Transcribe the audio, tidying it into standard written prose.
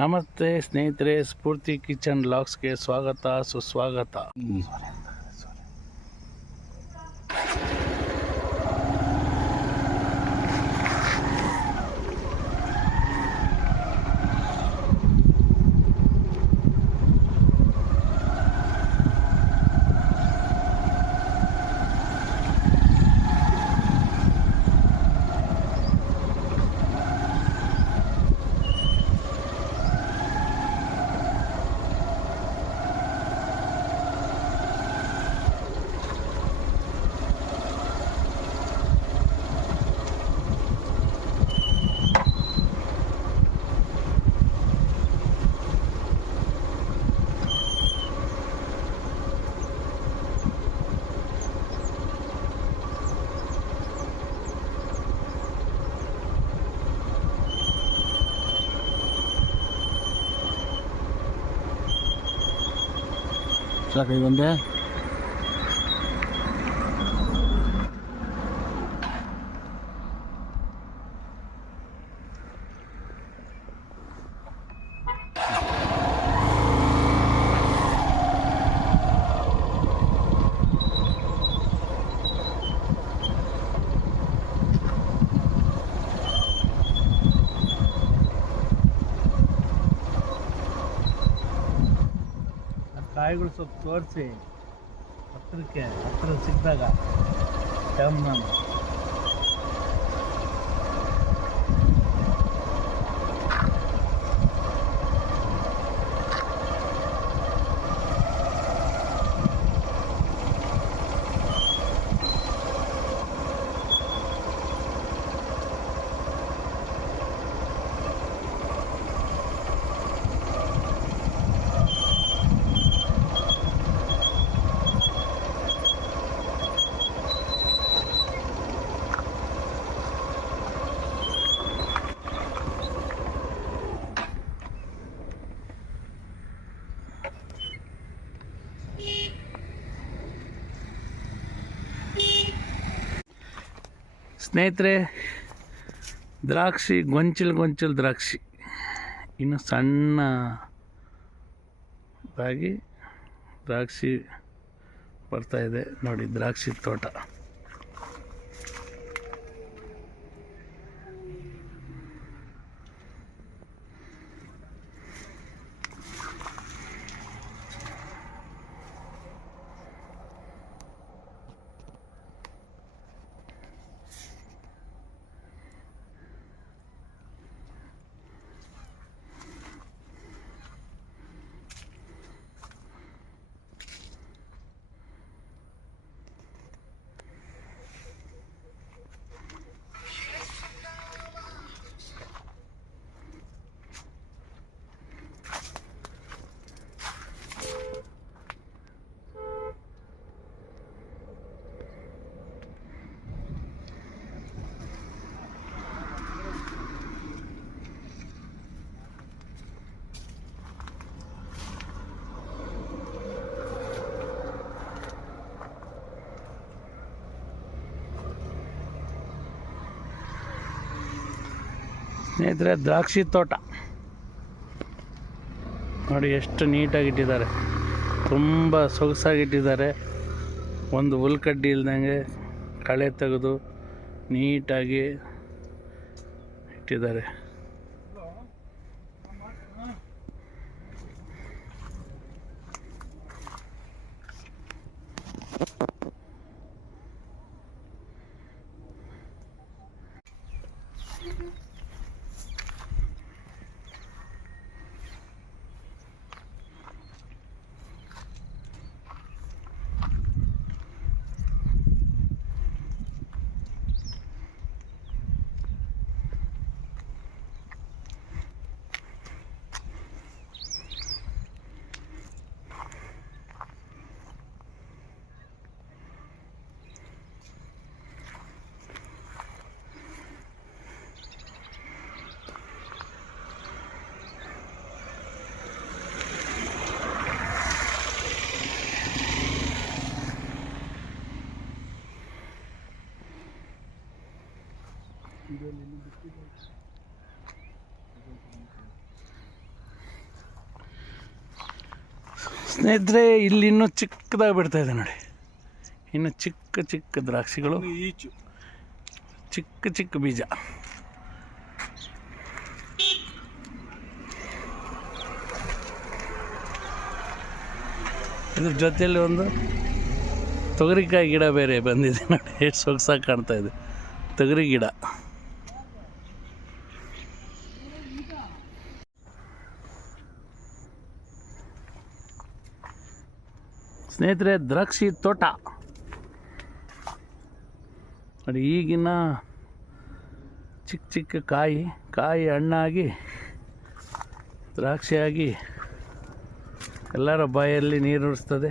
ನಮಸ್ತೆ ಸ್ನೇಹಿತರೆ, ಸ್ಫೂರ್ತಿ ಕಿಚನ್ ಲಾಗ್ಸ್ಗೆ ಸ್ವಾಗತ ಸುಸ್ವಾಗತ. ಸಾಕು ಒಂದೇ ಕಾಯಿಗಳು ಸ್ವಲ್ಪ ತೋರಿಸಿ ಹತ್ರ ಸಿಕ್ಕಿದಾಗ ನಾನು ಸ್ನೇಹಿತರೆ, ದ್ರಾಕ್ಷಿ ಗೊಂಚಲು ದ್ರಾಕ್ಷಿ ಇನ್ನು ಸಣ್ಣದಾಗಿ ದ್ರಾಕ್ಷಿ ಬರ್ತಾಯಿದೆ ನೋಡಿ. ದ್ರಾಕ್ಷಿ ತೋಟ ಸ್ನೇಹಿತರೆ, ದ್ರಾಕ್ಷಿ ತೋಟ ನೋಡಿ ಎಷ್ಟು ನೀಟಾಗಿಟ್ಟಿದ್ದಾರೆ. ತುಂಬ ಸೊಗಸಾಗಿಟ್ಟಿದ್ದಾರೆ. ಒಂದು ಹುಲ್ಕಡ್ಡಿ ಇಲ್ದಂಗೆ ಕಳೆ ತೆಗೆದು ನೀಟಾಗಿ ಇಟ್ಟಿದ್ದಾರೆ. ಸ್ನೇಹಿತರೆ ಇಲ್ಲಿ ಇನ್ನೂ ಚಿಕ್ಕದಾಗಿ ಬಿಡ್ತಾ ಇದೆ ನೋಡಿ, ಇನ್ನು ಚಿಕ್ಕ ಚಿಕ್ಕ ದ್ರಾಕ್ಷಿಗಳು, ಈಚು ಚಿಕ್ಕ ಚಿಕ್ಕ ಬೀಜ. ಇದ್ರ ಜೊತೆಯಲ್ಲಿ ಒಂದು ತೊಗರಿಕಾಯಿ ಗಿಡ ಬೇರೆ ಬಂದಿದೆ ನೋಡಿ, ಎಷ್ಟು ಸೊಗಸಾಗಿ ಕಾಣ್ತಾ ಇದೆ ತೊಗರಿ ಗಿಡ. ಸ್ನೇಹಿತರೆ ದ್ರಾಕ್ಷಿ ತೋಟ ನೋಡಿ, ಈಗಿನ ಚಿಕ್ಕ ಚಿಕ್ಕ ಕಾಯಿ ಹಣ್ಣಾಗಿ ದ್ರಾಕ್ಷಿಯಾಗಿ ಎಲ್ಲರ ಬಾಯಲ್ಲಿ ನೀರು ಉರಿಸ್ತದೆ.